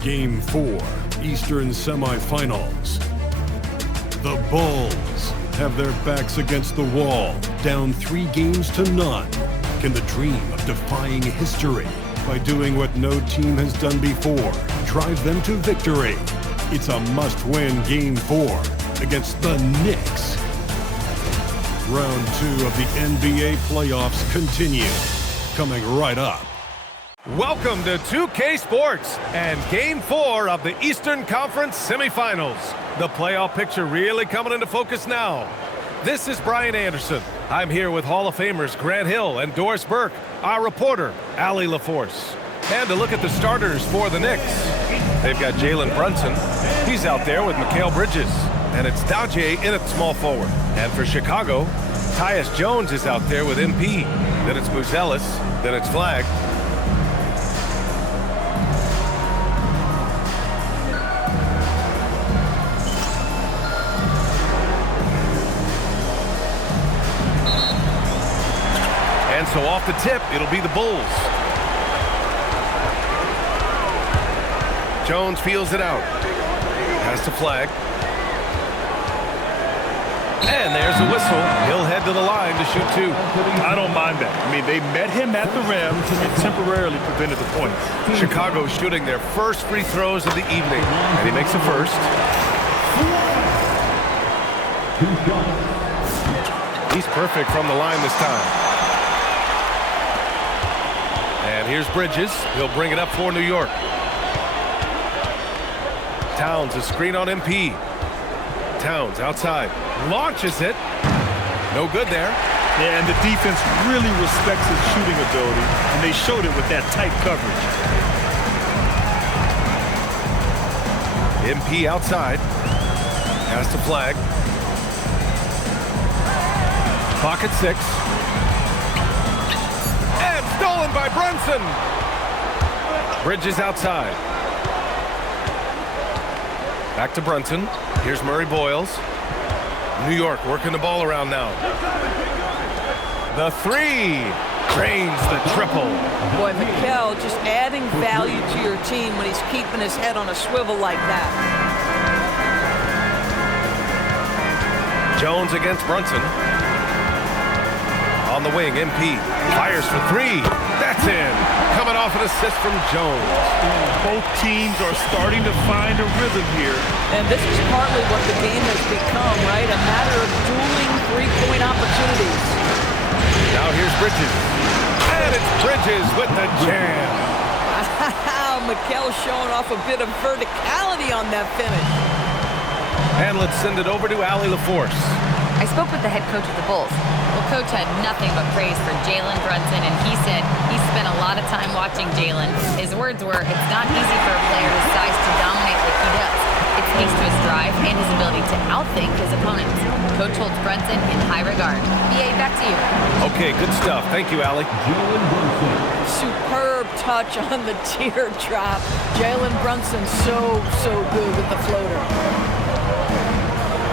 Game 4, Eastern Semifinals. The Bulls have their backs against the wall, down 3 games to none. Can the dream of defying history by doing what no team has done before drive them to victory? It's a must-win Game 4 against the Knicks. Round 2 of the NBA playoffs continue, coming right up. Welcome to 2K Sports and Game 4 of the Eastern Conference Semifinals. The playoff picture really coming into focus now. This is Brian Anderson. I'm here with Hall of Famers Grant Hill and Doris Burke, our reporter, Allie LaForce. And to look at the starters for the Knicks. They've got Jalen Brunson. He's out there with Mikal Bridges. And it's Daje in at small forward. And for Chicago, Tyus Jones is out there with MP. Then it's Buzelis. Then it's Flagg. And so off the tip, it'll be the Bulls. Jones feels it out. Pass to Flagg. And there's a whistle. He'll head to the line to shoot 2. I don't mind that. I mean, they met him at the rim and temporarily prevented the points. Chicago shooting their first free throws of the evening. And he makes the first. He's perfect from the line this time. And here's Bridges. He'll bring it up for New York. Towns, a screen on MP. Towns outside. Launches it. No good there. Yeah, and the defense really respects his shooting ability, and they showed it with that tight coverage. MP outside. Pass to Flagg. Pocket 6. And stolen by Brunson. Bridges outside. Back to Brunson. Here's Murray Boyles. New York working the ball around now. The 3. Drains the triple. Boy, Mikal just adding value to your team when he's keeping his head on a swivel like that. Jones against Brunson. On the wing, MP. Fires for 3. That's in. Coming off an assist from Jones. Both teams are starting to find a rhythm here. And this is partly what the game has become, right? A matter of dueling three-point opportunities. Now here's Bridges. And it's Bridges with the jam. Mikal showing off a bit of verticality on that finish. And let's send it over to Allie LaForce. I spoke with the head coach of the Bulls. Well, coach had nothing but praise for Jalen Brunson, and he said he spent a lot of time watching Jalen. His words were, it's not easy for a player his size to dominate like he does. It speaks to his drive and his ability to outthink his opponents. Coach holds Brunson in high regard. BA, back to you. Okay, good stuff. Thank you, Allie. Superb touch on the teardrop. Jalen Brunson so good with the floater.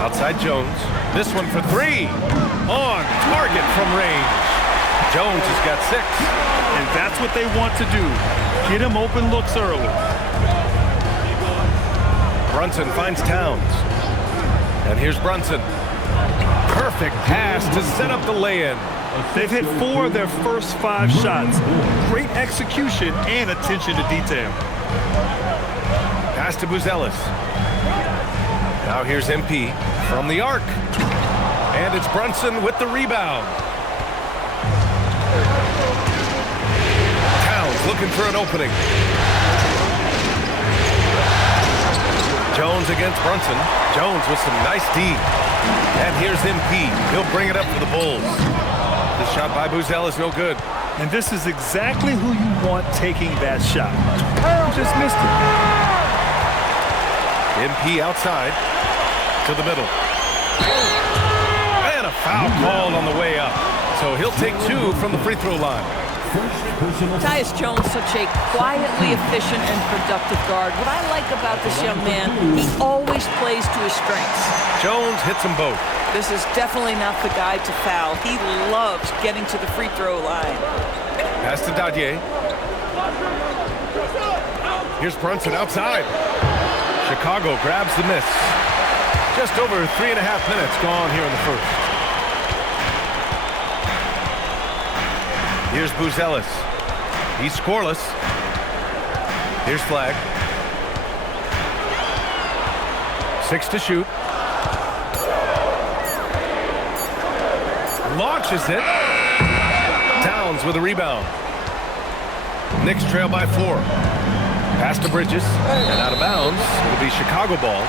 Outside Jones. This one for 3. On target from range. Jones has got 6. And that's what they want to do. Get him open looks early. Brunson finds Towns. And here's Brunson. Perfect pass to set up the lay-in. They've hit 4 of their first 5 shots. Great execution and attention to detail. Pass to Buzelis. Now here's MP from the arc. And it's Brunson with the rebound. Towns looking for an opening. Jones against Brunson. Jones with some nice D. And here's MP. He'll bring it up for the Bulls. The shot by Buzelis no good. And this is exactly who you want taking that shot. Just missed it. MP outside to the middle. And a foul called on the way up. So he'll take 2 from the free throw line. Tyus Jones, such a quietly efficient and productive guard. What I like about this young man, he always plays to his strengths. Jones hits them both. This is definitely not the guy to foul. He loves getting to the free throw line. Pass to Daje. Here's Brunson outside. Chicago grabs the miss. Just over 3.5 minutes gone here in the first. Here's Buzelis. He's scoreless. Here's Flag. 6 to shoot. Launches it. Towns with a rebound. Knicks trail by 4. Pass to Bridges and out of bounds. It'll be Chicago ball.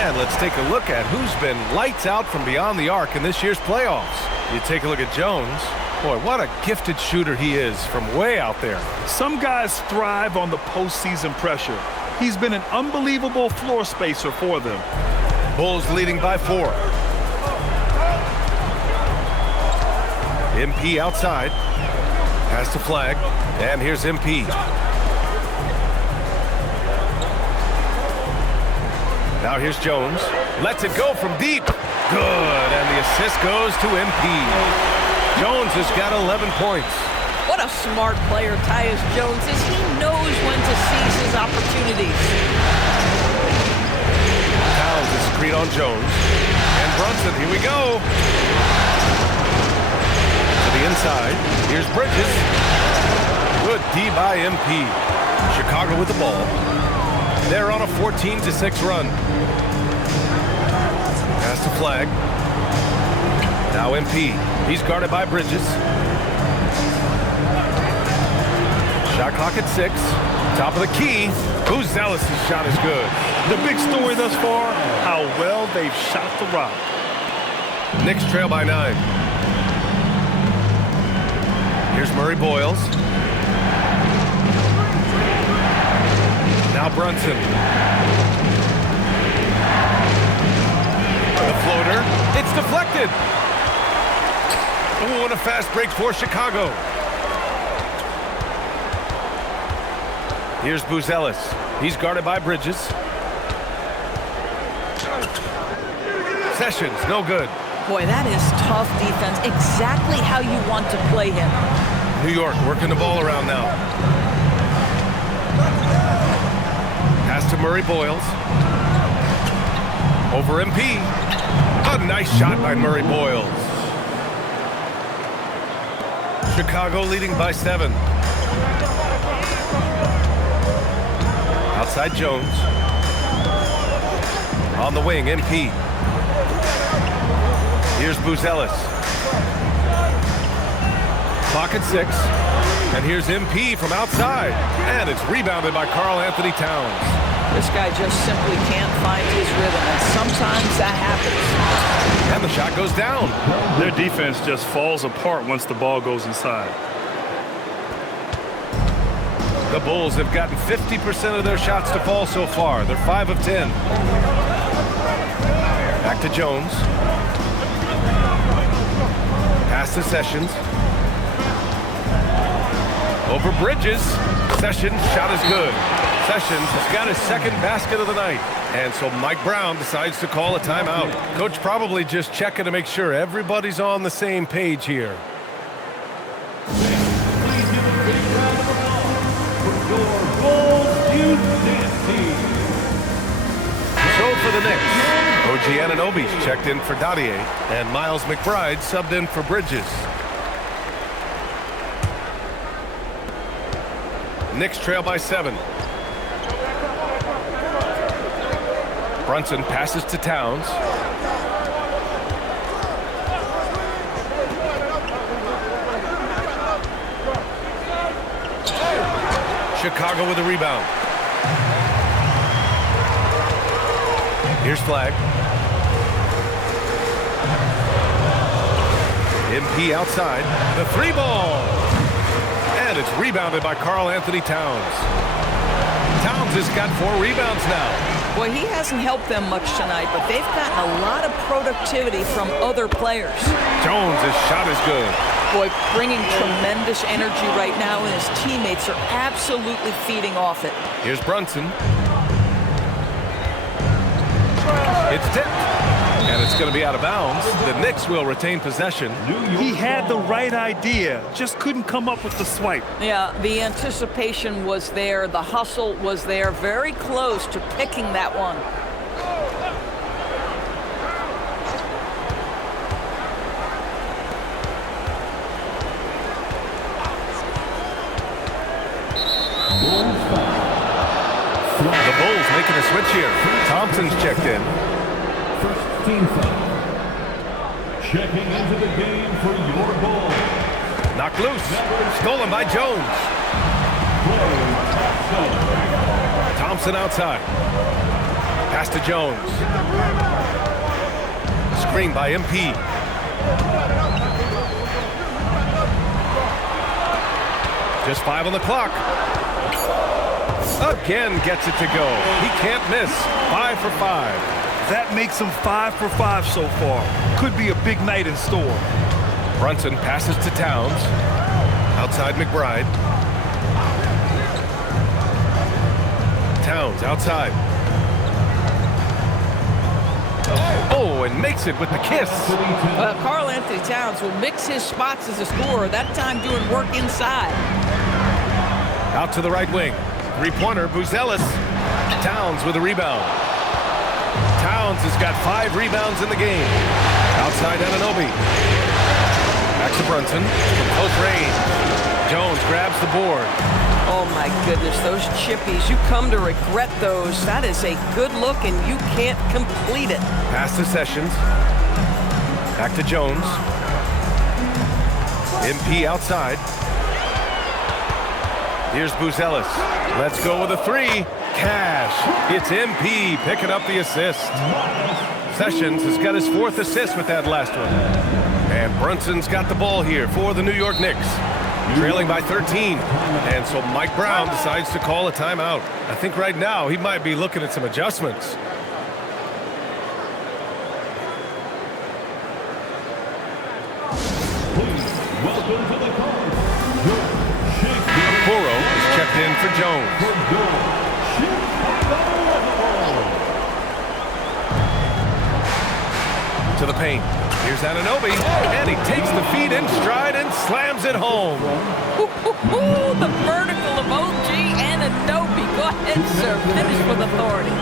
And let's take a look at who's been lights out from beyond the arc in this year's playoffs. You take a look at Jones. Boy, what a gifted shooter he is from way out there. Some guys thrive on the postseason pressure. He's been an unbelievable floor spacer for them. Bulls leading by 4. MP outside. Pass to Flag. And here's MP. Now here's Jones. Lets it go from deep. Good. And the assist goes to MP. Jones has got 11 points. What a smart player Tyus Jones is. He knows when to seize his opportunities. Towns is screen on Jones. And Brunson, here we go. To the inside. Here's Bridges. Good D by MP. Chicago with the ball. They're on a 14-6 run. Pass to Flag. Now MP. He's guarded by Bridges. Shot clock at 6. Top of the key. Buzelis' shot is good. The big story thus far, how well they've shot the rock. Knicks trail by 9. Here's Murray Boyles. Now Brunson. The floater. It's deflected. Oh, and a fast break for Chicago. Here's Buzelis. He's guarded by Bridges. Sessions, no good. Boy, that is tough defense. Exactly how you want to play him. New York working the ball around now. Pass to Murray Boyles. Over MP. A nice shot by Murray Boyles. Chicago leading by 7. Outside Jones. On the wing, MP. Here's Buzelis. Clock at 6. And here's MP from outside. And it's rebounded by Karl Anthony Towns. This guy just simply can't find his rhythm, and sometimes that happens. And the shot goes down. Their defense just falls apart once the ball goes inside. The Bulls have gotten 50% of their shots to fall so far. They're 5 of 10. Back to Jones. Pass to Sessions. Over Bridges. Sessions' shot is good. Sessions has got his second basket of the night. And so Mike Brown decides to call a timeout. Coach probably just checking to make sure everybody's on the same page here. So for the Knicks, OG Anunoby's checked in for Dadier, and Miles McBride subbed in for Bridges. Knicks trail by 7. Brunson passes to Towns. Chicago with a rebound. Here's Flag. MP outside. The 3 ball. And it's rebounded by Karl Anthony Towns. Towns has got 4 rebounds now. Boy, he hasn't helped them much tonight, but they've gotten a lot of productivity from other players. Jones' shot is good. Boy, bringing tremendous energy right now, and his teammates are absolutely feeding off it. Here's Brunson. It's tipped. And it's going to be out of bounds. The Knicks will retain possession. He had the right idea, just couldn't come up with the swipe. Yeah, the anticipation was there. The hustle was there. Very close to picking that one. The Bulls making a switch here. Thompson's checked in. First team foul. Checking into the game for your ball. Knocked loose. Stolen by Jones. Thompson outside. Pass to Jones. Screen by MP. Just 5 on the clock. Again gets it to go. He can't miss. 5 for 5. That makes him 5 for 5 so far. Could be a big night in store. Brunson passes to Towns. Outside McBride. Towns outside. Oh, and makes it with the kiss. Well, Karl Anthony Towns will mix his spots as a scorer, that time doing work inside. Out to the right wing. Three-pointer, Buzelis. Towns with a rebound. Towns has got 5 rebounds in the game. Outside Anunoby. Back to Brunson from close range. Jones grabs the board. Oh, my goodness, those chippies, you come to regret those. That is a good look, and you can't complete it. Pass to Sessions. Back to Jones. MP outside. Here's Buzelis. Let's go with a 3. Cash. It's MP picking up the assist. Sessions has got his 4th assist with that last one. And Brunson's got the ball here for the New York Knicks. Trailing by 13. And so Mike Brown decides to call a timeout. I think right now he might be looking at some adjustments. Okoro is checked in for Jones. To the paint. Here's Anunoby, and he takes the feed in stride and slams it home. The vertical of OG Anunoby. Go ahead, sir. Finish with authority.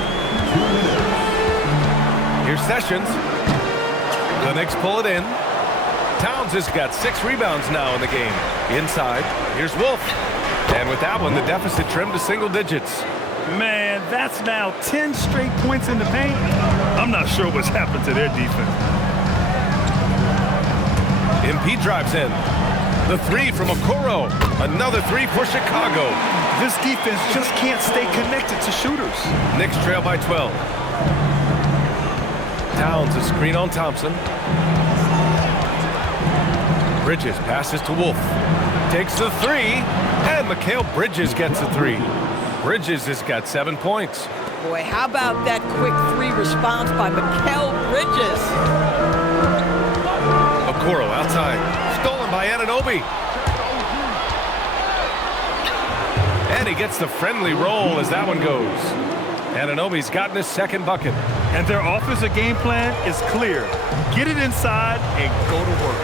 Here's Sessions. The Knicks pull it in. Towns has got 6 rebounds now in the game. Inside, here's Wolf. And with that one, the deficit trimmed to single digits. Man, that's now 10 straight points in the paint. I'm not sure what's happened to their defense. MP drives in. The 3 from Okoro. Another 3 for Chicago. This defense just can't stay connected to shooters. Knicks trail by 12. Towns a screen on Thompson. Bridges passes to Wolf. Takes the 3. And Mikal Bridges gets a 3. Bridges has got 7 points. Boy, how about that quick 3 response by Mikal Bridges? Okoro outside. Stolen by Anunoby. And he gets the friendly roll as that one goes. Anunoby's gotten his 2nd bucket. And their offensive game plan is clear. Get it inside and go to work.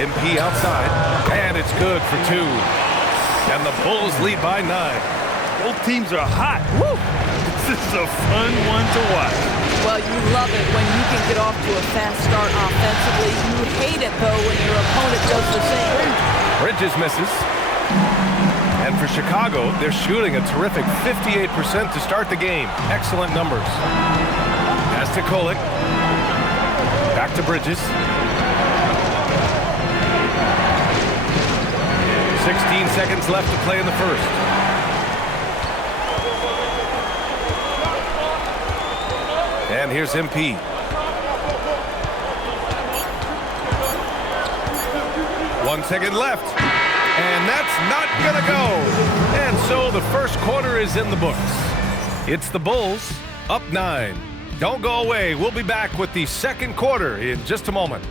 MP outside, and it's good for 2. And the Bulls lead by 9. Both teams are hot. Woo! This is a fun one to watch. Well, you love it when you can get off to a fast start offensively. You hate it, though, when your opponent does the same. Bridges misses. And for Chicago, they're shooting a terrific 58% to start the game. Excellent numbers. Pass to Kolek. Back to Bridges. 16 seconds left to play in the first. And here's MP. One second left. And that's not gonna go. And so the first quarter is in the books. It's the Bulls up 9. Don't go away. We'll be back with the second quarter in just a moment.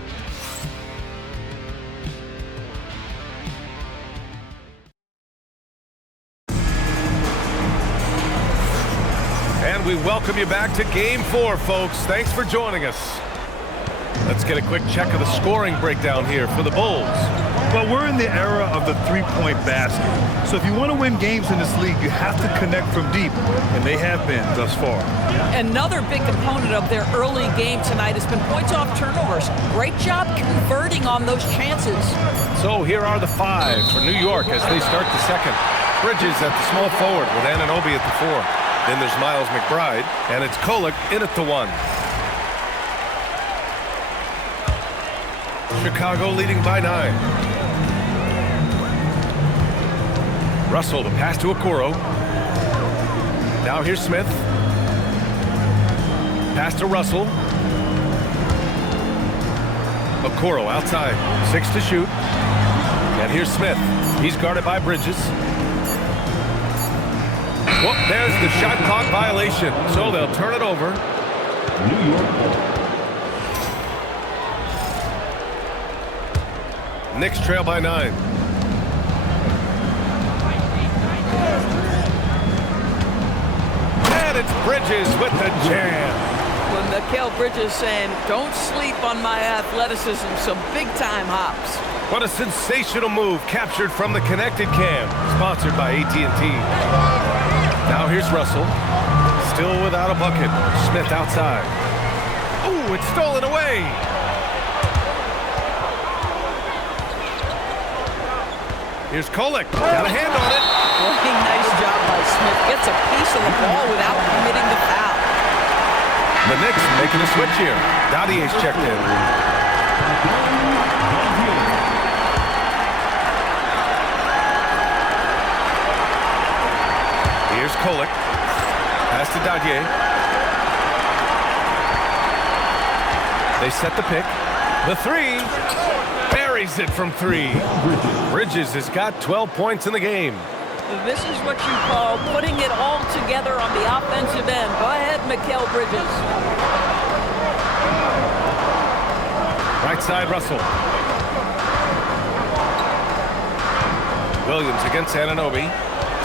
we welcome you back to Game 4, folks. Thanks for joining us. Let's get a quick check of the scoring breakdown here for the Bulls. Well, we're in the era of the three-point basket. So if you want to win games in this league, you have to connect from deep, and they have been thus far. Another big component of their early game tonight has been points off turnovers. Great job converting on those chances. So here are the 5 for New York as they start the second. Bridges at the small forward with Anunoby at the 4. Then there's Miles McBride, and it's Kolek in at the 1. Chicago leading by 9. Russell, the pass to Okoro. Now here's Smith. Pass to Russell. Okoro outside. 6 to shoot. And here's Smith. He's guarded by Bridges. Whoop, there's the shot clock violation. So they'll turn it over. New York. Knicks trail by 9. And it's Bridges with the jam. When Mikal Bridges saying, don't sleep on my athleticism, some big-time hops. What a sensational move captured from the connected cam, sponsored by AT&T. Now here's Russell, still without a bucket. Smith outside. Ooh, it's stolen away. Here's Kolek, got a hand on it. Really nice job by Smith. Gets a piece of the ball without committing the foul. The Knicks making a switch here. Dadier's checked in. Here's Kolek. Pass to Dadier. They set the pick. The 3. Buries it from 3. Bridges has got 12 points in the game. This is what you call putting it all together on the offensive end. Go ahead, Mikal Bridges. Right side, Russell. Williams against Anunoby.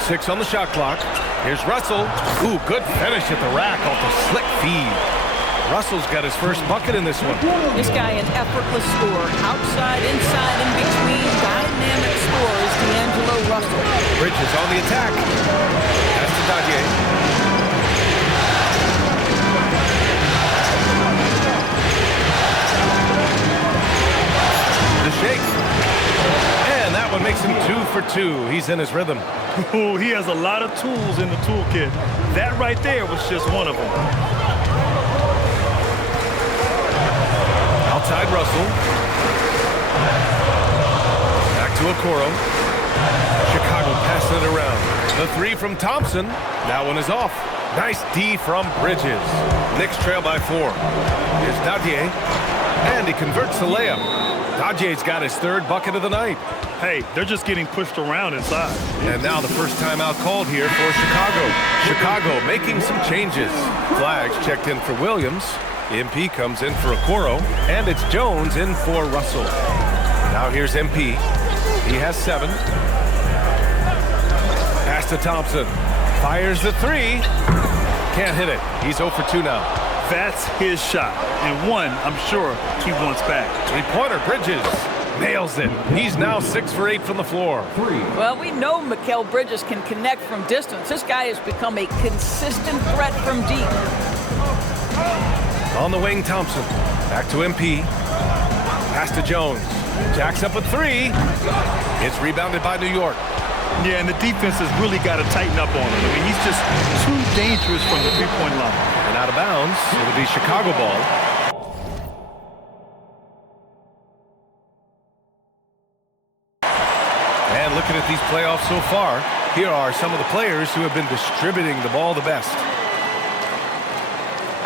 6 on the shot clock. Here's Russell. Ooh, good finish at the rack off the slick feed. Russell's got his first bucket in this one. This guy, an effortless scorer. Outside, inside, in between. Dynamic scorer is D'Angelo Russell. Bridges on the attack. Pass to Dadier. The shake. And that one makes him 2 for 2. He's in his rhythm. Ooh, he has a lot of tools in the toolkit. That right there was just one of them. Outside Russell. Back to Okoro. Chicago passing it around. The 3 from Thompson. That one is off. Nice D from Bridges. Knicks trail by 4. Here's Dadier. And he converts the layup. Dadier's got his 3rd bucket of the night. Hey, they're just getting pushed around inside. And now the first timeout called here for Chicago. Chicago making some changes. Flags checked in for Williams. MP comes in for Okoro, and it's Jones in for Russell. Now here's MP. He has 7. Pass to Thompson. Fires the 3. Can't hit it. He's 0 for 2 now. That's his shot, and one I'm sure he wants back. 3-pointer, Bridges. Nails it. He's now 6 for 8 from the floor. 3. Well, we know Mikal Bridges can connect from distance. This guy has become a consistent threat from deep. On the wing, Thompson. Back to MP. Pass to Jones. Jacks up a 3. It's rebounded by New York. Yeah, and the defense has really got to tighten up on him. I mean, he's just too dangerous from the three-point line. And out of bounds, it'll be Chicago ball. And looking at these playoffs so far, here are some of the players who have been distributing the ball the best.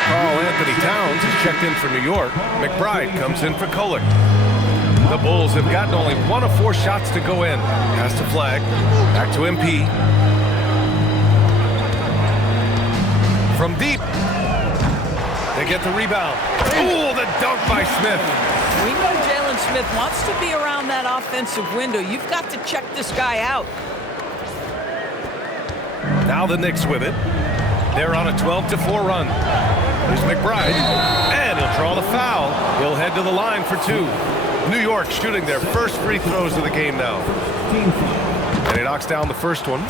Karl Anthony Towns is checked in for New York. McBride comes in for Kolek. The Bulls have gotten only 1 of 4 shots to go in. Pass to Flag. Back to MP. From deep. They get the rebound. Ooh, the dunk by Smith. We know Jalen Smith wants to be around that offensive window. You've got to check this guy out. Now the Knicks with it. They're on a 12-4 run. Here's McBride, and he'll draw the foul. He'll head to the line for two. New York shooting their first free throws of the game now. And he knocks down the first one.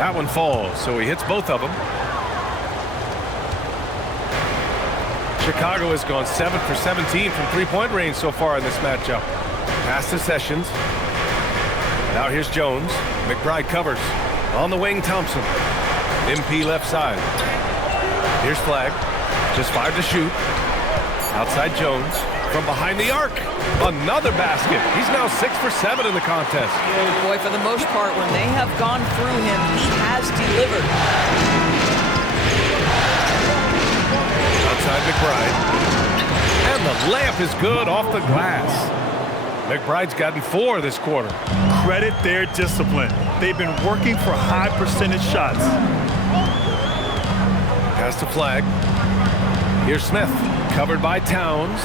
That one falls, so he hits both of them. Chicago has gone 7 for 17 from three-point range so far in this matchup. Pass to Sessions. Now here's Jones. McBride covers. On the wing, Thompson. MP left side. Here's Flagg. Just 5 to shoot. Outside Jones. From behind the arc. Another basket. He's now 6 for 7 in the contest. Boy, for the most part, when they have gone through him, he has delivered. Outside McBride. And the layup is good off the glass. McBride's gotten 4 this quarter. Credit their discipline. They've been working for high percentage shots. Pass to Flagg. Here's Smith. Covered by Towns.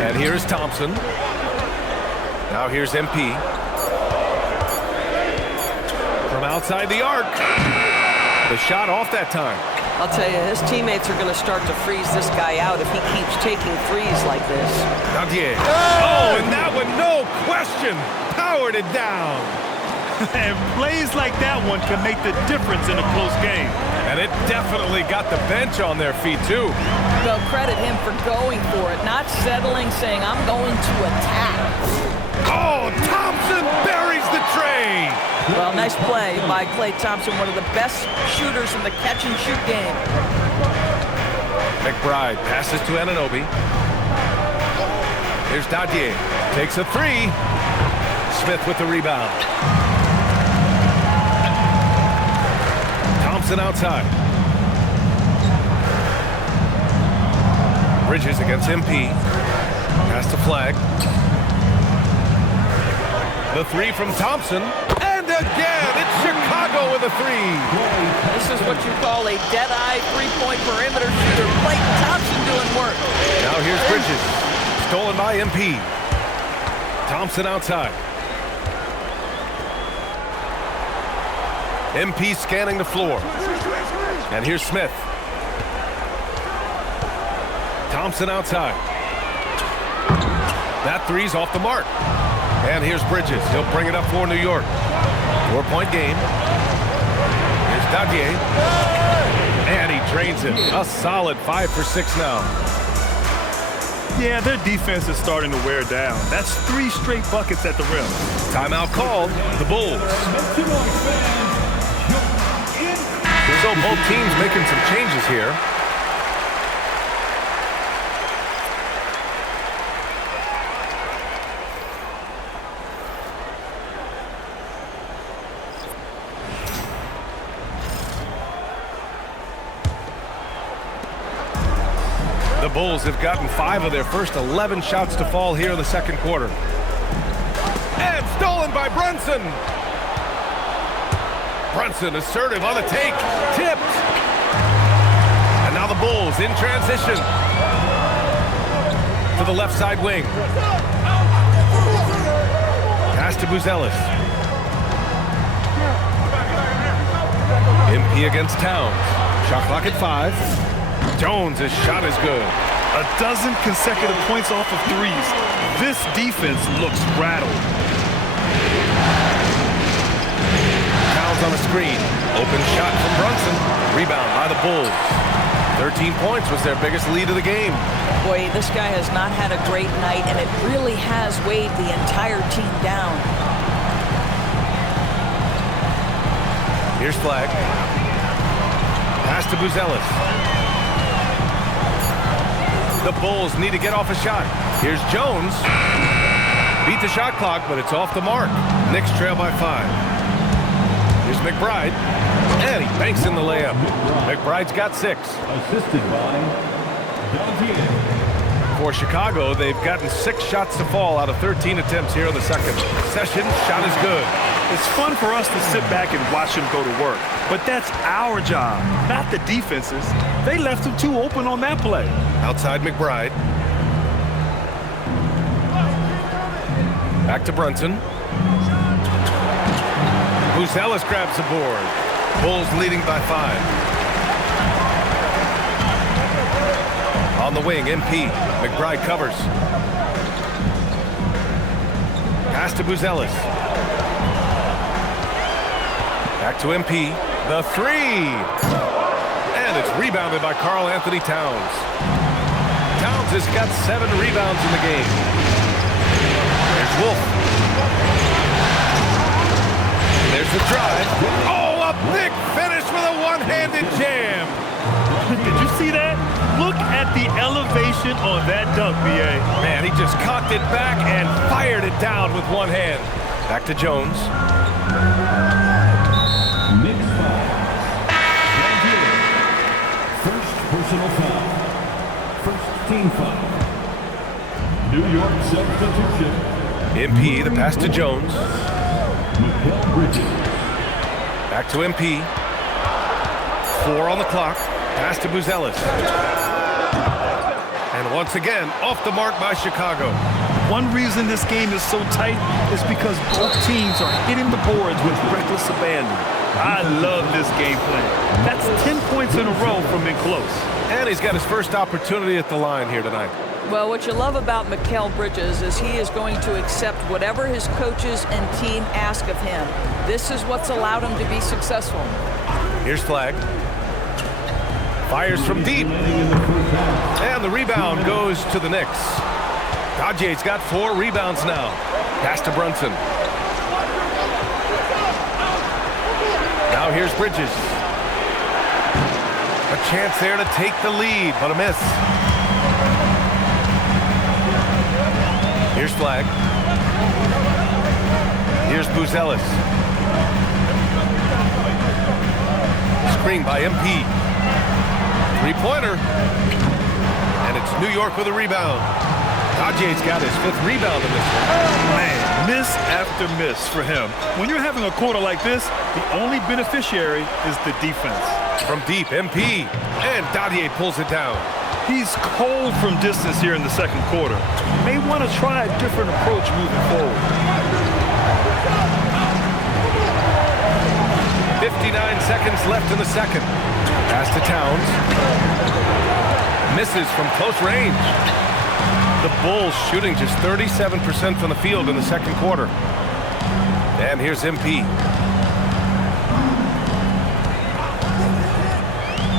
And here's Thompson. Now here's MP. From outside the arc. The shot off that time. I'll tell you, his teammates are going to start to freeze this guy out if he keeps taking threes like this. Nadia. Oh, and that one, no question, powered it down. And plays like that one can make the difference in a close game. And it definitely got the bench on their feet, too. Well, credit him for going for it, not settling, saying, I'm going to attack. Oh, Thompson buries the tray. Well, nice play by Klay Thompson, one of the best shooters in the catch-and-shoot game. McBride passes to Anunoby. Here's Dadier. Takes a 3. Smith with the rebound. Thompson outside. Bridges against MP. Pass to Flagg. The 3 from Thompson. And again, it's Chicago with a 3. This is what you call a dead-eye three-point perimeter shooter. Klay Thompson doing work. Now here's Bridges. Stolen by MP. Thompson outside. MP scanning the floor. And here's Smith. Thompson outside. That 3's off the mark. And here's Bridges. He'll bring it up for New York. 4-point game. Here's Dadier. And he drains it. A solid 5 for 6 now. Yeah, their defense is starting to wear down. That's 3 straight buckets at the rim. Timeout called. The Bulls. So both teams making some changes here. The Bulls have gotten 5 of their first 11 shots to fall here in the second quarter. And stolen by Brunson. Brunson assertive on the take. Tipped. And now the Bulls in transition. To the left side wing. Pass to Buzelis. MP against Towns. Shot clock at 5. Jones' shot is good. 12 consecutive points off of 3s. This defense looks rattled. Towns on the screen. Open shot from Brunson. Rebound by the Bulls. 13 points was their biggest lead of the game. Boy, this guy has not had a great night, and it really has weighed the entire team down. Here's Flagg. Pass to Buzelis. The Bulls need to get off a shot. Here's Jones. Beat the shot clock, but it's off the mark. Knicks trail by 5. Here's McBride. And he banks in the layup. McBride's got 6. Assisted by Dadier. For Chicago, they've gotten 6 shots to fall out of 13 attempts here in the second. Sessions' shot is good. It's fun for us to sit back and watch him go to work. But that's our job, not the defense's. They left him too open on that play. Outside McBride. Back to Brunson. Buzelis grabs the board. Bulls leading by 5. On the wing, MP. McBride covers. Pass to Buzelis. Back to MP. The 3. And it's rebounded by Karl Anthony Towns. Towns has got 7 rebounds in the game. There's Wolf. There's the drive. Oh, a big finish with a one-handed jam. Did you see that? Look at the elevation on that dunk, B.A. Man, he just cocked it back and fired it down with one hand. Back to Jones. Knicks foul. First personal foul. First team foul. New York substitution. MP, the pass to Jones. Mikal Bridges. Back to MP. 4 on the clock. Pass to Buzelis. And once again, off the mark by Chicago. One reason this game is so tight is because both teams are hitting the boards with reckless abandon. I love this game plan. That's 10 points in a row from in close. And he's got his first opportunity at the line here tonight. Well, what you love about Mikal Bridges is he is going to accept whatever his coaches and team ask of him. This is what's allowed him to be successful. Here's Flag. Fires from deep. And the rebound goes to the Knicks. Dodge's got 4 rebounds now. Pass to Brunson. Now here's Bridges. A chance there to take the lead, but a miss. Here's Flag. Here's Buzelis. Screen by MP. 3-pointer. And it's New York with a rebound. Dodge's got his 5th rebound in this one. Man, miss after miss for him. When you're having a quarter like this, the only beneficiary is the defense. From deep, MP. And Dodge pulls it down. He's cold from distance here in the second quarter. May want to try a different approach moving forward. 59 seconds left in the second. Pass to Towns. Misses from close range. The Bulls shooting just 37% from the field in the second quarter. And here's MP.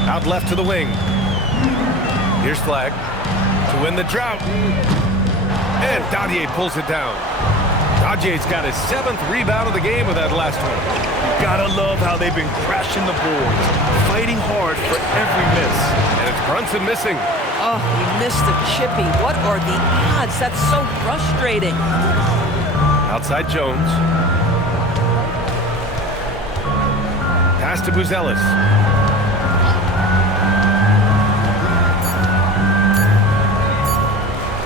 Out left to the wing. Here's Flag to win the drought. And Dodier pulls it down. Dodier's got his 7th rebound of the game with that last one. You gotta love how they've been crashing the boards, fighting hard for every miss. And it's Brunson missing. Oh, he missed the chippy. What are the odds? That's so frustrating. Outside Jones. Pass to Buzelis.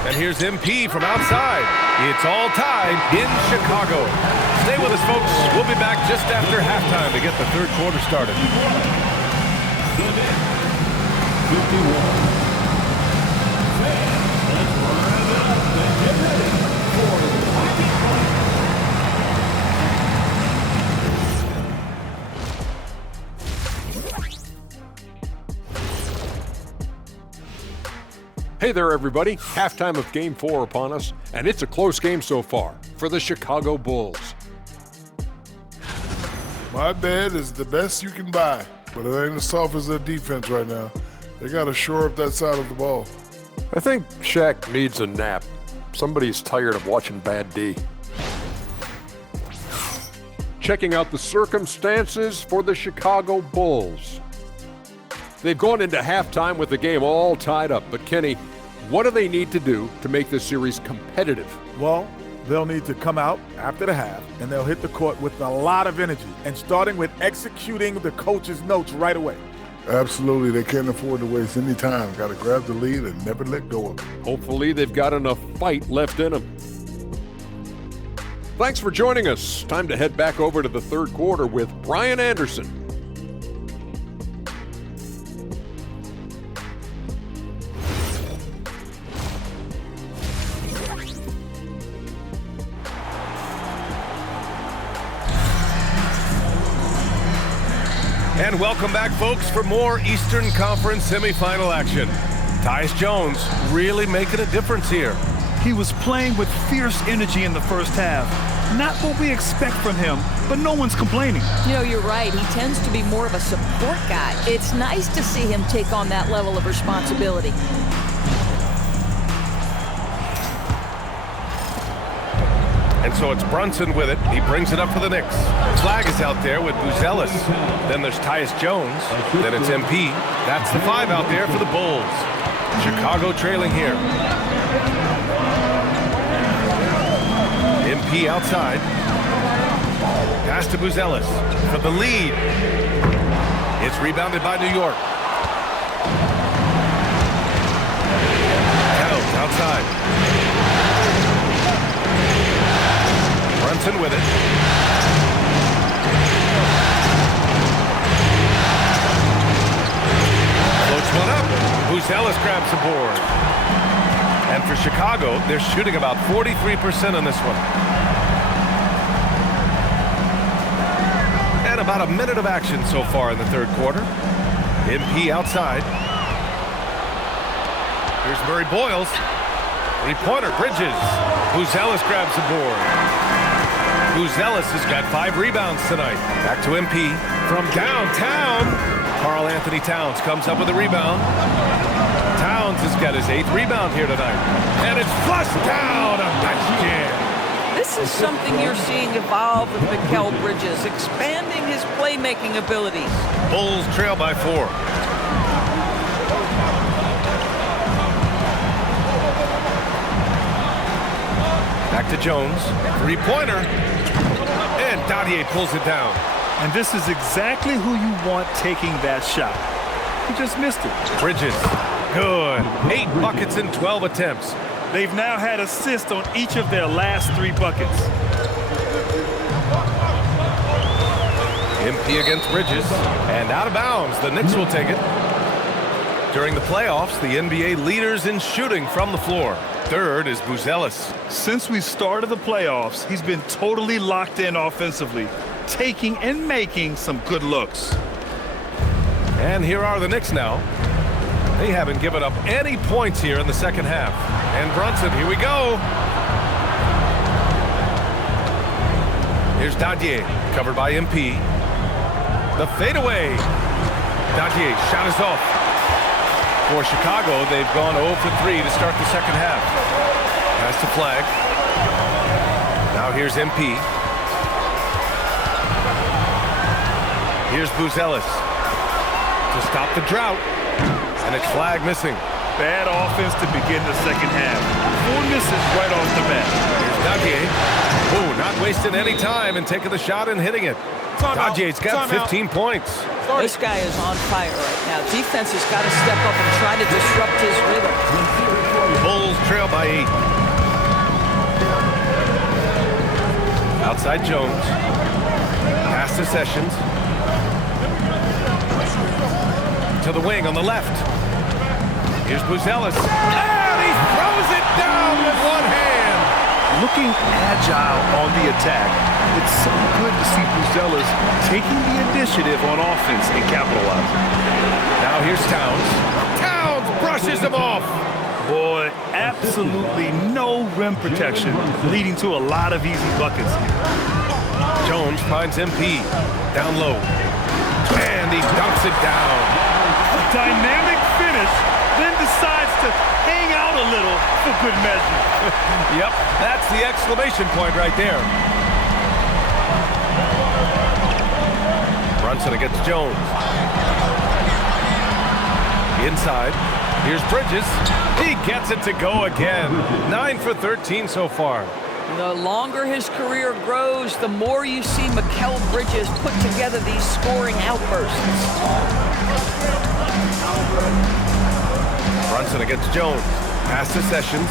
And here's MP from outside. It's all tied in Chicago. Stay with us, folks. We'll be back just after halftime to get the third quarter started. 51. Hey there, everybody. Halftime of Game 4 upon us, and it's a close game so far for the Chicago Bulls. My bed is the best you can buy, but it ain't as soft as their defense right now. They got to shore up that side of the ball. I think Shaq needs a nap. Somebody's tired of watching Bad D. Checking out the circumstances for the Chicago Bulls. They've gone into halftime with the game all tied up, but Kenny, what do they need to do to make this series competitive? Well, they'll need to come out after the half, and they'll hit the court with a lot of energy, and starting with executing the coach's notes right away. Absolutely, they can't afford to waste any time. Got to grab the lead and never let go of it. Hopefully they've got enough fight left in them. Thanks for joining us. Time to head back over to the third quarter with Brian Anderson. And welcome back, folks, for more Eastern Conference semifinal action. Tyus Jones really making a difference here. He was playing with fierce energy in the first half. Not what we expect from him, but no one's complaining. You know, you're right. He tends to be more of a support guy. It's nice to see him take on that level of responsibility. And so it's Brunson with it. He brings it up for the Knicks. Flag is out there with Buzelis. Then there's Tyus Jones. Then it's MP. That's the 5 out there for the Bulls. Chicago trailing here. MP outside. Pass to Buzelis for the lead. It's rebounded by New York. Towns outside. Brunson with it. Floats one up. Buzelis grabs the board. And for Chicago, they're shooting about 43% on this one. And about a minute of action so far in the third quarter. MP outside. Here's Murray Boyles. Three-pointer, Bridges. Buzelis grabs the board. Buzelis has got 5 rebounds tonight. Back to MP from downtown. Karl Anthony Towns comes up with a rebound. Towns has got his 8th rebound here tonight. And it's flushed down. A nice jam. This is something you're seeing evolve with Mikal Bridges, expanding his playmaking abilities. Bulls trail by 4. Back to Jones. Three-pointer. And Dadier pulls it down. And this is exactly who you want taking that shot. He just missed it. Bridges. Good. 8 buckets in 12 attempts. They've now had assists on each of their last 3 buckets. MP against Bridges. And out of bounds. The Knicks will take it. During the playoffs, the NBA leaders in shooting from the floor. Third is Buzelis. Since we started the playoffs, he's been totally locked in offensively, taking and making some good looks. And here are the Knicks now. They haven't given up any points here in the second half. And Brunson, here we go. Here's Dadier, covered by MP. The fadeaway. Dadier, shot is off. For Chicago, they've gone 0 for 3 to start the second half. Pass to Flag. Now here's MP. Here's Buzelis to stop the drought. And it's Flag missing. Bad offense to begin the second half. 4 misses right off the bat. Here's Dadier. Oh, not wasting any time and taking the shot and hitting it. Dadier's got 15 points. This guy is on fire right now. Defense has got to step up and try to disrupt his rhythm. Bulls trail by 8. Outside Jones. Pass to Sessions. To the wing on the left. Here's Buzelis. And he throws it down with one hand. Looking agile on the attack. It's so good to see Buzelis taking the initiative on offense and capitalizing. Now here's Towns. Towns brushes him off. Boy, absolutely no rim protection, leading to a lot of easy buckets here. Jones finds MP. Down low. And he dunks it down. A dynamic finish, then decides to hang out a little for good measure. Yep, that's the exclamation point right there. Brunson against Jones. Inside. Here's Bridges. He gets it to go again. 9 for 13 so far. The longer his career grows, the more you see Mikal Bridges put together these scoring outbursts. Brunson against Jones. Pass to Sessions.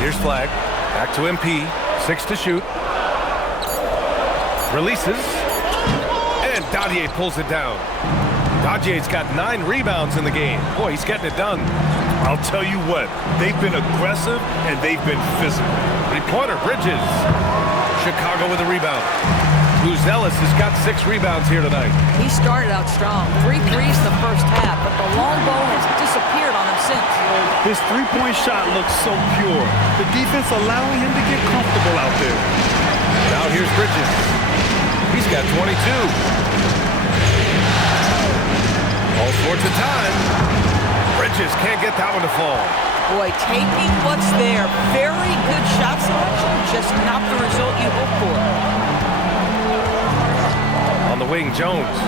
Here's Flag. Back to MP. 6 to shoot. Releases. And Dadier pulls it down. Dadier's got 9 rebounds in the game. Boy, he's getting it done. I'll tell you what, they've been aggressive and they've been physical. Three-pointer, Bridges. Chicago with a rebound. Buzelis has got 6 rebounds here tonight. He started out strong. 3 threes in the first half, but the long ball has disappeared on him since. His three-point shot looks so pure. The defense allowing him to get comfortable out there. Now here's Bridges. He's got 22. All sorts of time. Bridges can't get that one to fall. Boy, taking what's there. Very good shot selection, just not the result you hope for. On the wing, Jones.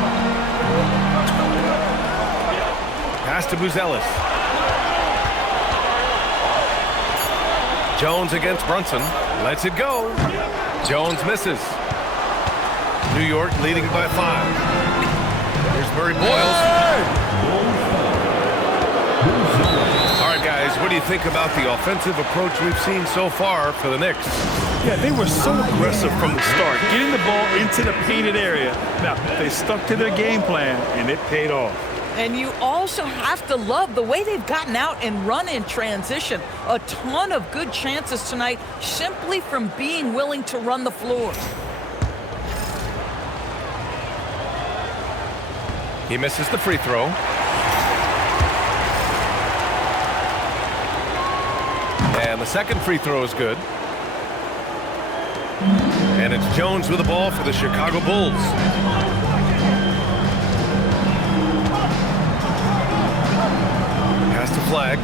Pass to Buzelis. Jones against Brunson. Lets it go. Jones misses. New York leading by 5. Here's Murray Boyles. All right, guys, what do you think about the offensive approach we've seen so far for the Knicks? Yeah, they were so aggressive from the start, getting the ball into the painted area. Now, they stuck to their game plan, and it paid off. And you also have to love the way they've gotten out and run in transition. A ton of good chances tonight simply from being willing to run the floor. He misses the free throw. And the second free throw is good. And it's Jones with the ball for the Chicago Bulls. Pass to Flag.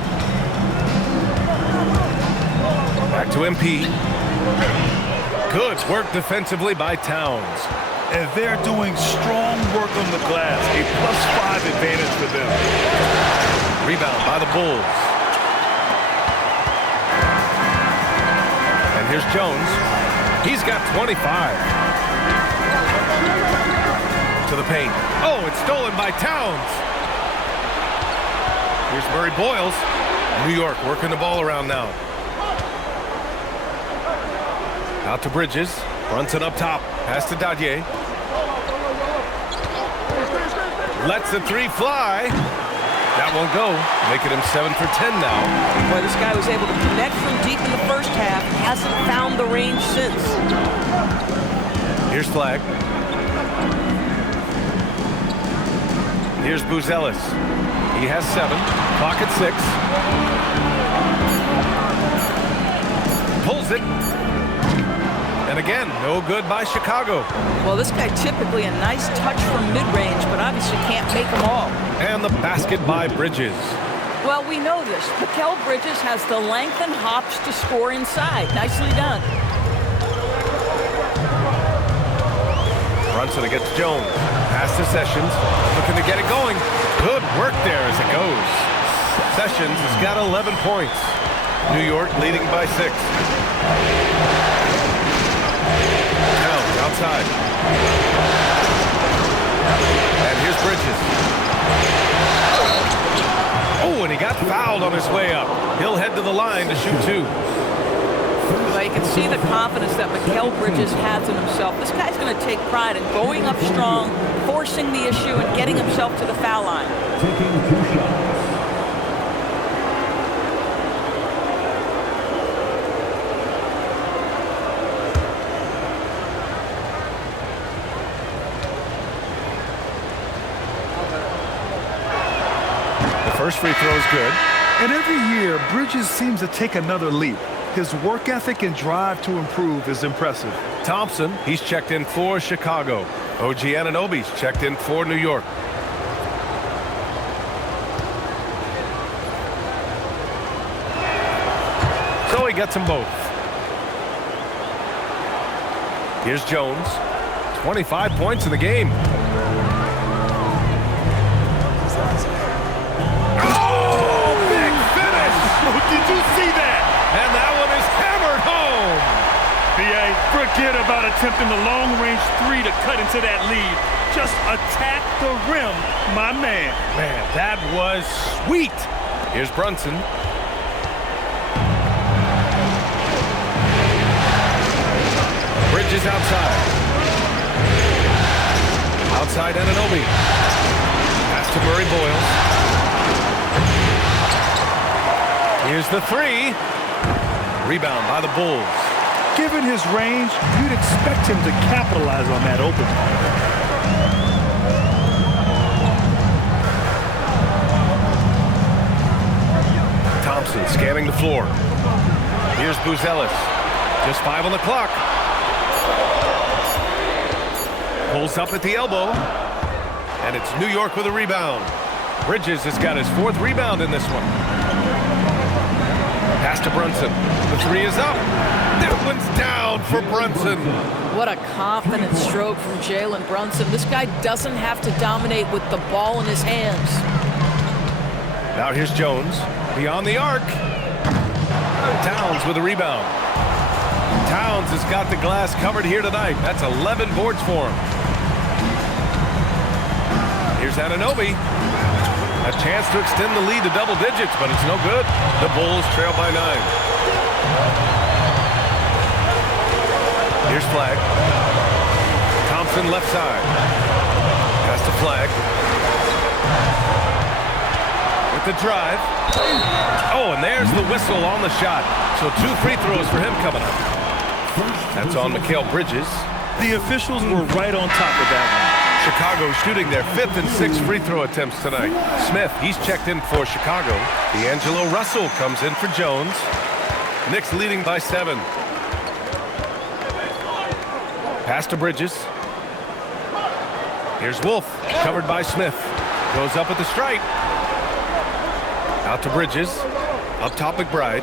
Back to MP. Good work defensively by Towns. And they're doing strong work on the glass, a +5 advantage for them. Rebound by the Bulls. And here's Jones. He's got 25. To the paint. Oh, it's stolen by Towns. Here's Murray Boyles. New York working the ball around now. Out to Bridges. Brunson up top. Pass to Dadier. Lets the 3 fly. That won't go. Making him 7 for 10 now. Boy, this guy was able to connect from deep in the first half. Hasn't found the range since. Here's Flag. Here's Buzelis. He has 7. Clock at 6. Pulls it. And again, no good by Chicago. Well, this guy typically a nice touch from mid-range, but obviously can't make them all. And the basket by Bridges. Well, we know this. Mikal Bridges has the length and hops to score inside. Nicely done. Brunson against Jones. Pass to Sessions. Looking to get it going. Good work there as it goes. Sessions has got 11 points. New York leading by 6. Towns outside. And here's Bridges. Oh, and he got fouled on his way up. He'll head to the line to shoot 2. Well, you can see the confidence that Mikal Bridges has in himself. This guy's going to take pride in going up strong, forcing the issue, and getting himself to the foul line. Taking 2 shots. First free throw is good. And every year, Bridges seems to take another leap. His work ethic and drive to improve is impressive. Thompson, he's checked in for Chicago. OG Anunoby's checked in for New York. So he gets them both. Here's Jones. 25 points in the game. Did you see that? And that one is hammered home. B.A., forget about attempting the long-range 3 to cut into that lead. Just attack the rim, my man. Man, that was sweet. Here's Brunson. Bridges outside. Outside Anunoby. Pass to Murray Boyles. Here's the 3. Rebound by the Bulls. Given his range, you'd expect him to capitalize on that open. Thompson scanning the floor. Here's Buzelis. Just 5 on the clock. Pulls up at the elbow. And it's New York with a rebound. Bridges has got his 4th rebound in this one. Pass to Brunson. The 3 is up. That one's down for Brunson. What a confident stroke from Jalen Brunson. This guy doesn't have to dominate with the ball in his hands. Now here's Jones. Beyond the arc. Towns with a rebound. Towns has got the glass covered here tonight. That's 11 boards for him. Here's Anunoby. A chance to extend the lead to double digits, but it's no good. The Bulls trail by 9. Here's Flag. Thompson left side. Pass to Flag. With the drive. Oh, and there's the whistle on the shot. So 2 free throws for him coming up. That's on Mikal Bridges. The officials were right on top of that one. Chicago shooting their 5th and 6th free throw attempts tonight. Smith, he's checked in for Chicago. D'Angelo Russell comes in for Jones. Knicks leading by 7. Pass to Bridges. Here's Wolf, covered by Smith. Goes up at the stripe. Out to Bridges. Up top McBride.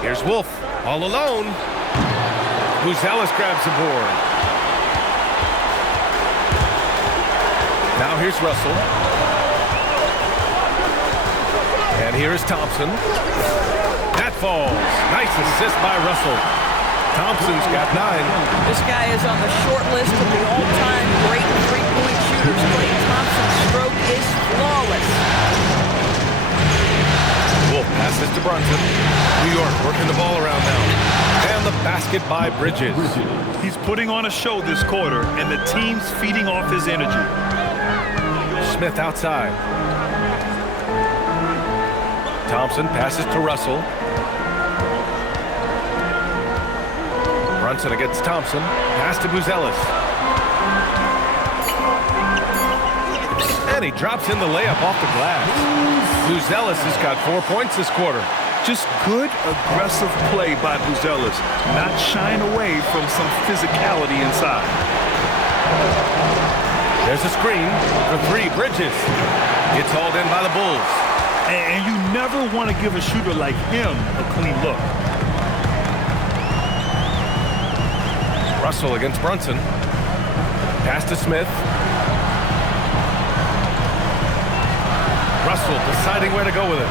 Here's Wolf, all alone. Buzelis grabs the board. Now here's Russell. And here's Thompson. That falls. Nice assist by Russell. Thompson's got 9. This guy is on the short list of the all-time great three-point shooters. Klay Thompson's stroke is flawless. Wolf passes to Brunson. New York working the ball around now. And the basket by Bridges. He's putting on a show this quarter, and the team's feeding off his energy. Smith outside. Thompson passes to Russell. Brunson against Thompson. Pass to Buzelis. And he drops in the layup off the glass. Buzelis has got 4 points this quarter. Just good, aggressive play by Buzelis, not shying away from some physicality inside. There's a screen for 3. Bridges. It's hauled in by the Bulls. And you never want to give a shooter like him a clean look. Russell against Brunson. Pass to Smith. Russell deciding where to go with it.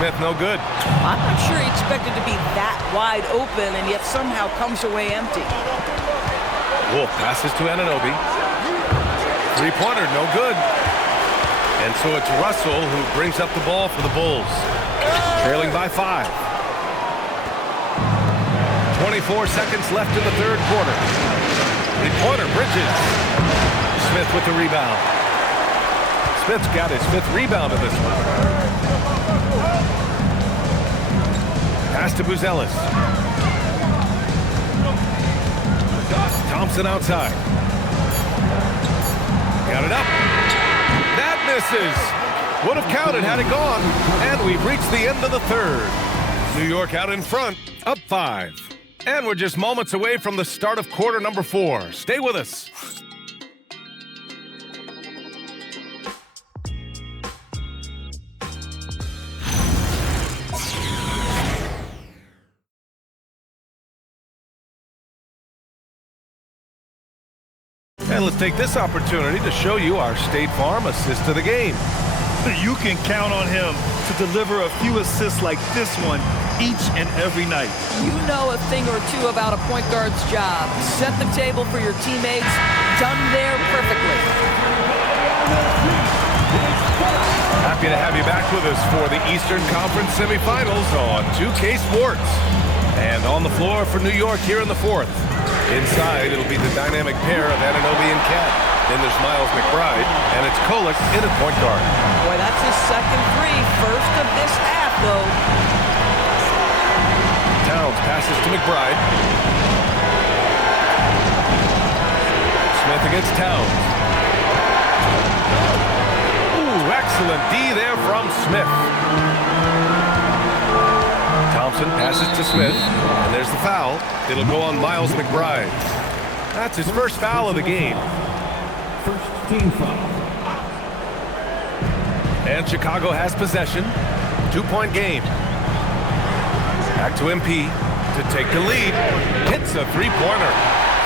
Smith no good. I'm not sure he expected to be that wide open and yet somehow comes away empty. Wolf passes to Anunoby. 3-pointer, no good. And so it's Russell who brings up the ball for the Bulls. Trailing by 5. 24 seconds left in the 3rd quarter. 3-pointer, Bridges. Smith with the rebound. Smith's got his 5th rebound of this one. Pass to Buzelis. Thompson outside. Got it up. That misses. Would have counted had it gone. And we've reached the end of the 3rd. New York out in front, up 5. And we're just moments away from the start of quarter number 4. Stay with us. And let's take this opportunity to show you our State Farm assist of the game. You can count on him to deliver a few assists like this one each and every night. You know a thing or two about a point guard's job. Set the table for your teammates. Done there perfectly. Happy to have you back with us for the Eastern Conference Semifinals on 2K Sports. And on the floor for New York here in the 4th. Inside, it'll be the dynamic pair of Anunoby and Cat. Then there's Miles McBride, and it's Kolek in at point guard. Boy, that's his 2nd 3. First of this half, though. Towns Towns passes to McBride. Smith against Towns. Ooh, excellent D there from Smith. Thompson passes to Smith, and there's the foul. It'll go on Miles McBride. That's his first foul of the game. First team foul. And Chicago has possession. 2-point game. Back to MP to take the lead. Hits a three-pointer.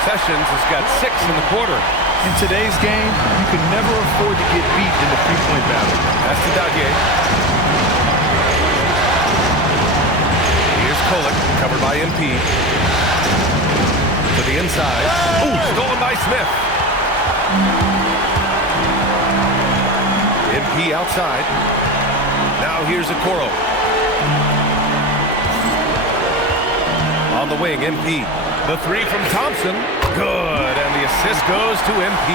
Sessions has got 6 in the quarter. In today's game, you can never afford to get beat in the three-point battle. That's to Dadier. Here's Kolek, covered by MP. To the inside. Ooh, stolen by Smith. MP outside. Now here's Okoro. On the wing, MP. The three from Thompson. Good, and the assist goes to MP.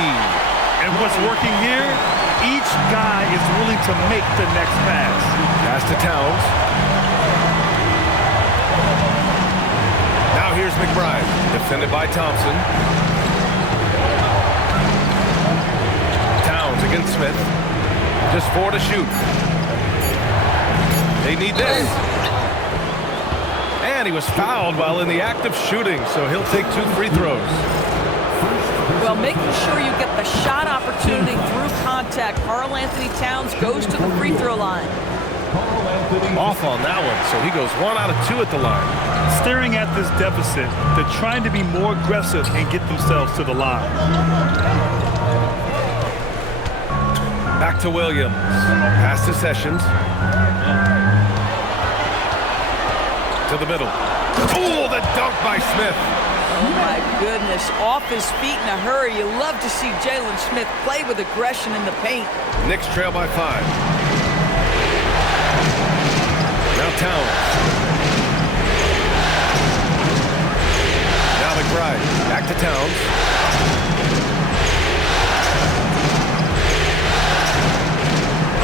And what's working here, each guy is willing to make the next pass. Pass to Towns. Now here's McBride, defended by Thompson. Towns against Smith. Just 4 to shoot. They need this. And he was fouled while in the act of shooting, so he'll take 2 free throws. Well, making sure you get the shot opportunity through contact. Karl Anthony Towns goes to the free throw line. Off on that one, so he goes 1 out of 2 at the line. Staring at this deficit, they're trying to be more aggressive and get themselves to the line. Back to Williams. Pass to Sessions. To the middle. Oh, the dunk by Smith. Oh, my goodness. Off his feet in a hurry. You love to see Jalen Smith play with aggression in the paint. Knicks trail by 5. Now Towns. Now McBride. Back to Towns.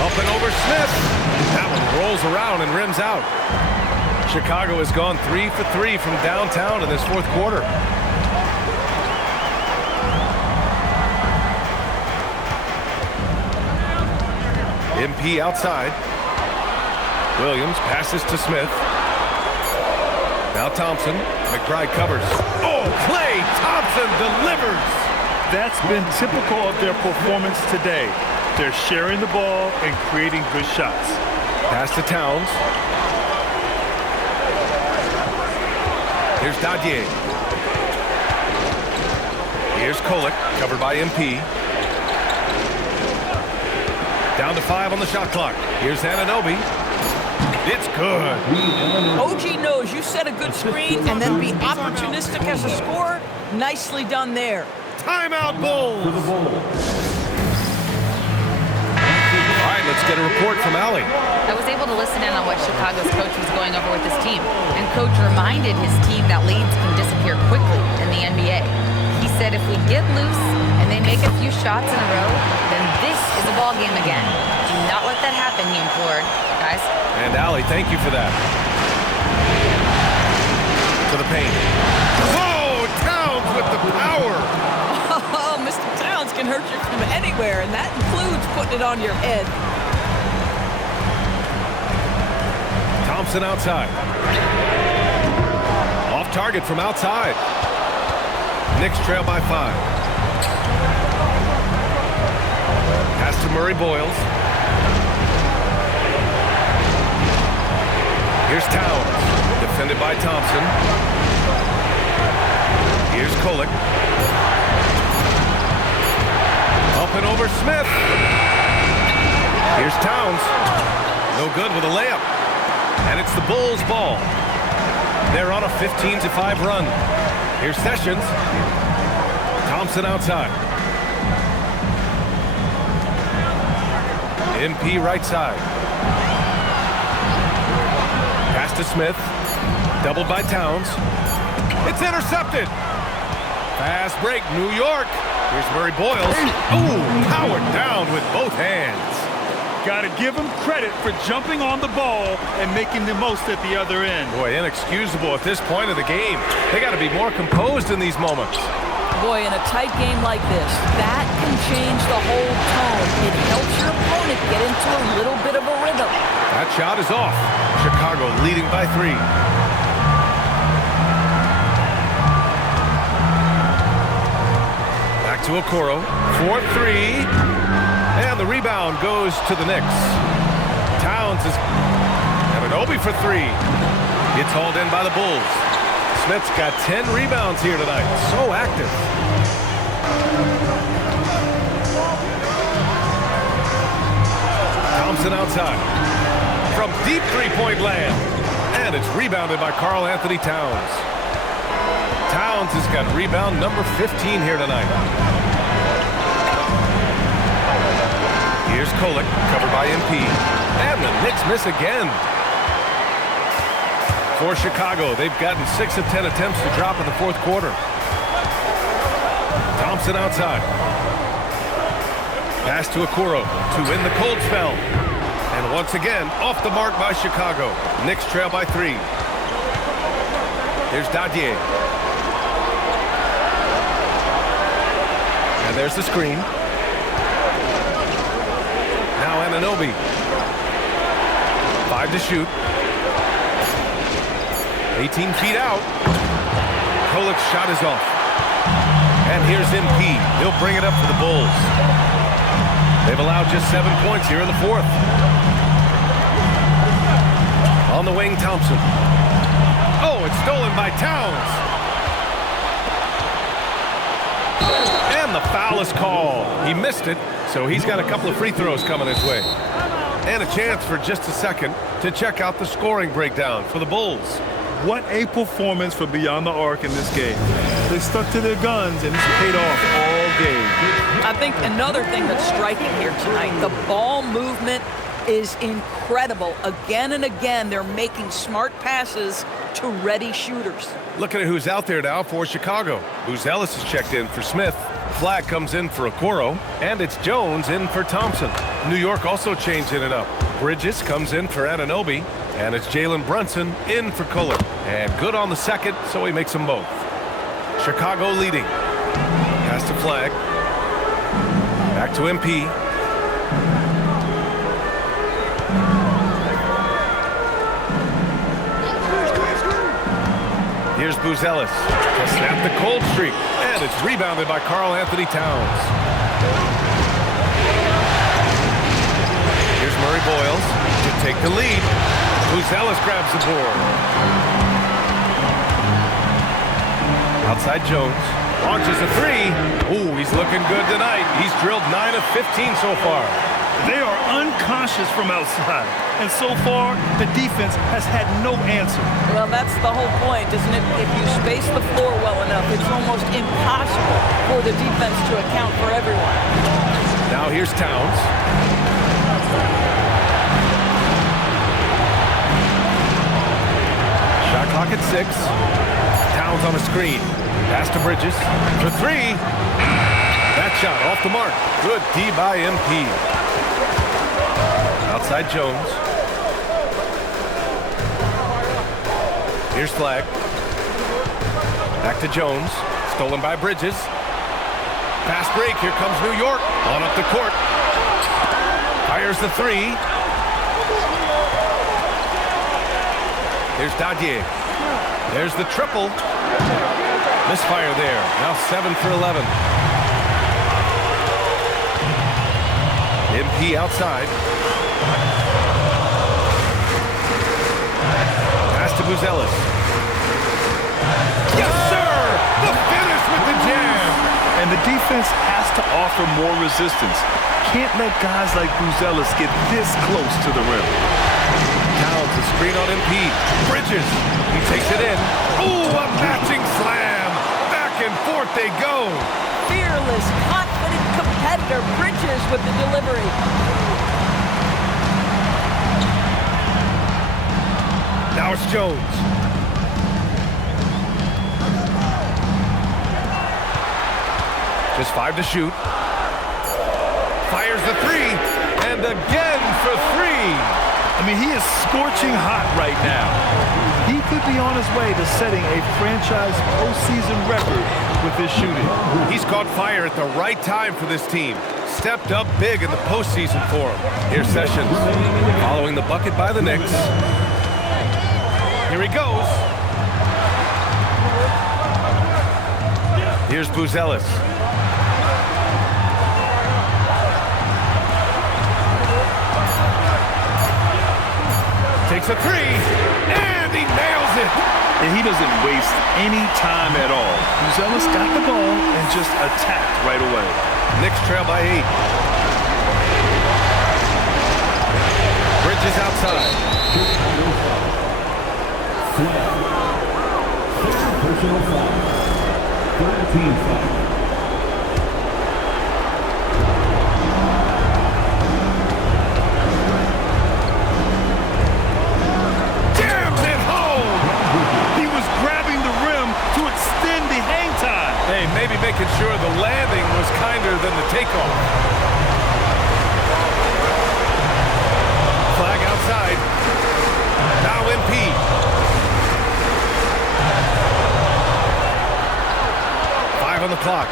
Up and over Smith. That one rolls around and rims out. Chicago has gone 3 for 3 from downtown in this 4th quarter. MP outside. Williams passes to Smith. Now Thompson. McBride covers. Oh, Klay Thompson delivers. That's been typical of their performance today. They're sharing the ball and creating good shots. Pass to Towns. Here's Dadier. Here's Kolek, covered by MP. Down to 5 on the shot clock. Here's Anunoby. It's good. OG knows you set a good screen and then be opportunistic as a scorer. Nicely done there. Timeout, Bulls. All right, let's get a report from Allie. I was able to listen in on what Chicago's coach was going over with his team, and coach reminded his team that leads can disappear quickly in the NBA. He said if we get loose and they make a few shots in a row, then this is a ball game again. Do not let that happen, he implored. Guys. And Allie, thank you for that. To the paint. Whoa, Towns with the power. Oh, Mr. Towns can hurt you from anywhere, and that includes putting it on your head. Thompson outside. Off target from outside. Knicks trail by 5. Pass to Murray Boyles. Here's Towns. Defended by Thompson. Here's Kolek. Up and over Smith. Here's Towns. No good with a layup. And it's the Bulls' ball. They're on a 15-5 run. Here's Sessions. Thompson outside. MP right side. Pass to Smith. Doubled by Towns. It's intercepted. Fast break, New York. Here's Murray Boyles. Ooh, powered down with both hands. Got to give him credit for jumping on the ball and making the most at the other end. Boy, inexcusable at this point of the game. They got to be more composed in these moments. Boy, in a tight game like this, that can change the whole tone. It helps your opponent get into a little bit of a rhythm. That shot is off. Chicago leading by 3. Back to Okoro. 4-3. And the rebound goes to the Knicks. Towns is Anunoby for 3. Gets hauled in by the Bulls. Smith's got 10 rebounds here tonight. So active. Thompson outside. From deep three-point land. And it's rebounded by Karl Anthony Towns. Towns has got rebound number 15 here tonight. Here's Kolek, covered by MP. And the Knicks miss again. For Chicago, they've gotten 6 of 10 attempts to drop in the fourth quarter. Thompson outside. Pass to Okoro to win the cold spell. And once again, off the mark by Chicago. Knicks trail by 3. Here's Dadier. And there's the screen. Now Anunoby. 5 to shoot. 18 feet out. Kolek's shot is off. And here's MP. He'll bring it up for the Bulls. They've allowed just 7 points here in the fourth. On the wing, Thompson. Oh, it's stolen by Towns. And the foul is called. He missed it, so he's got a couple of free throws coming his way. And a chance for just a second to check out the scoring breakdown for the Bulls. What a performance for Beyond the Arc in this game. They stuck to their guns, and it's paid off all game. I think another thing that's striking here tonight, the ball movement is incredible. Again and again, they're making smart passes to ready shooters. Looking at who's out there now for Chicago. Buzelis is checked in for Smith. Flag comes in for Okoro. And it's Jones in for Thompson. New York also changing it up. Bridges comes in for Anunoby. And it's Jalen Brunson in for Kolek. And good on the second, so he makes them both. Chicago leading. Pass to Flag. Back to MP. Here's Buzelis to snap the cold streak. And it's rebounded by Karl Anthony Towns. Here's Murray Boyles to take the lead. Buzelis grabs the board. Outside Jones. Launches a 3. Ooh, he's looking good tonight. He's drilled 9 of 15 so far. They are unconscious from outside. And so far, the defense has had no answer. Well, that's the whole point, isn't it? If you space the floor well enough, it's almost impossible for the defense to account for everyone. Now here's Towns. Shot clock at 6. Towns on a screen. Pass to Bridges for 3. That shot off the mark. Good D by MP. Outside Jones. Here's Flag. Back to Jones. Stolen by Bridges. Fast break. Here comes New York. On up the court. Fires the 3. Here's Dadier. There's the triple. Misfire there. Now 7 for 11. MP outside. Pass to Buzelis. Yes, sir! The finish with the jam! And the defense has to offer more resistance. Can't let guys like Buzelis get this close to the rim. Towns, a screen on MP. Bridges. He takes it in. Ooh, a matching slam! Back and forth they go. Fearless, confident competitor. Bridges with the delivery. Now it's Jones. Just 5 to shoot. Fires the 3. And again for three. I mean, he is scorching hot right now. He could be on his way to setting a franchise postseason record with his shooting. He's caught fire at the right time for this team. Stepped up big in the postseason for him. Here's Sessions following the bucket by the Knicks. Here he goes. Here's Buzelis. Takes a three, and he nails it. And he doesn't waste any time at all. Buzelis got the ball and just attacked right away. Knicks trail by 8. Bridges outside. Personal foul. 13 foul. Maybe making sure the landing was kinder than the takeoff. Flag outside. Now MP. Five on the clock.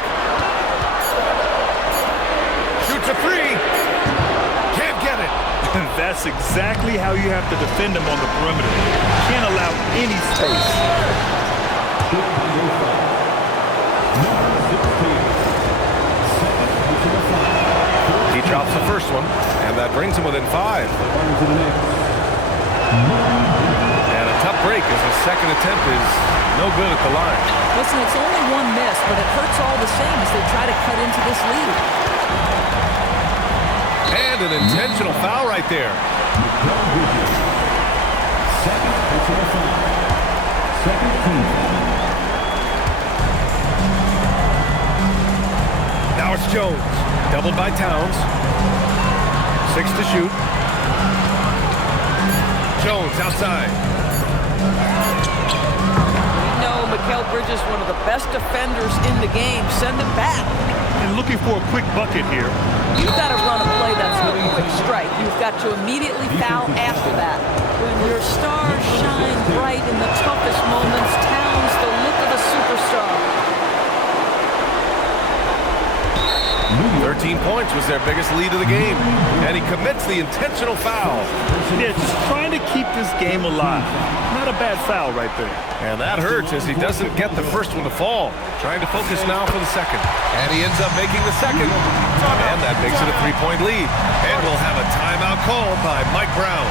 Shoots a three. Can't get it. That's exactly how you have to defend him on the perimeter. Can't allow any space. He drops the first one, and that brings him within 5. And a tough break as his second attempt is no good at the line. Listen, it's only one miss, but it hurts all the same as they try to cut into this lead. And an intentional foul right there. Second personal foul. Second team foul. Now it's Jones. Doubled by Towns. 6 to shoot. Jones outside. You know, Mikal Bridges, one of the best defenders in the game. Send it back. And looking for a quick bucket here. You've got to run a play that's a quick strike. You've got to immediately foul after that. When your stars shine bright in the toughest moments, Towns, the look of a superstar. 13 points was their biggest lead of the game. And he commits the intentional foul. Yeah, just trying to keep this game alive. Not a bad foul right there. And that hurts as he doesn't get the first one to fall. Trying to focus now for the second. And he ends up making the second. And that makes it a 3-point lead. And we'll have a timeout called by Mike Brown.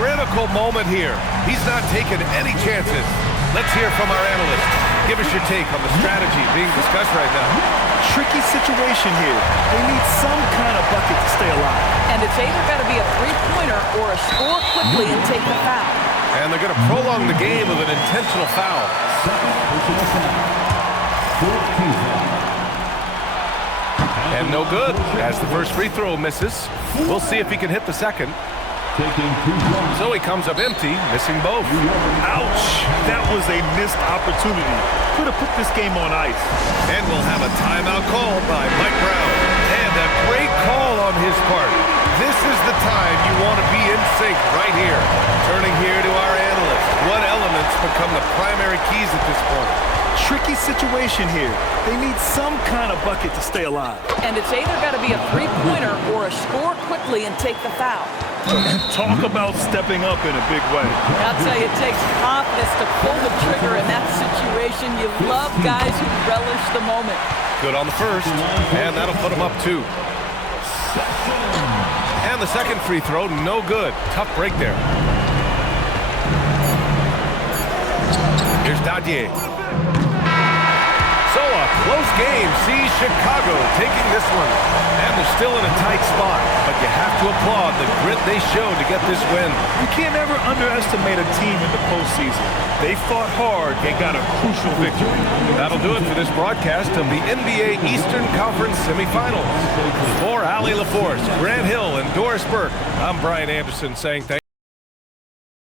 Critical moment here. He's not taking any chances. Let's hear from our analyst. Give us your take on the strategy being discussed right now. Tricky situation here. They need some kind of bucket to stay alive. And it's either got to be a three-pointer or a score quickly and take the foul. And they're going to prolong the game with an intentional foul. Second personal foul. 14 foul. And no good as the first free throw misses. We'll see if he can hit the second. Taking 2 points. So he comes up empty, missing both. Ouch! That was a missed opportunity. Could have put this game on ice. And we'll have a timeout called by Mike Brown. And a great call on his part. This is the time you want to be in sync right here. Turning here to our analyst. What elements become the primary keys at this point? Tricky situation here. They need some kind of bucket to stay alive. And it's either got to be a three-pointer or a score quickly and take the foul. Talk about stepping up in a big way. I'll tell you, it takes confidence to pull the trigger in that situation. You love guys who relish the moment. Good on the first, and that'll put him up 2. And the second free throw, no good. Tough break there. Here's Dadier. So a close game sees Chicago taking this one. And they're still in a tight spot, but you have to applaud the grit they showed to get this win. You can't ever underestimate a team in the postseason. They fought hard and got a crucial victory. That'll do it for this broadcast of the NBA Eastern Conference Semifinals. For Allie LaForce, Grant Hill, and Doris Burke, I'm Brian Anderson saying thank you.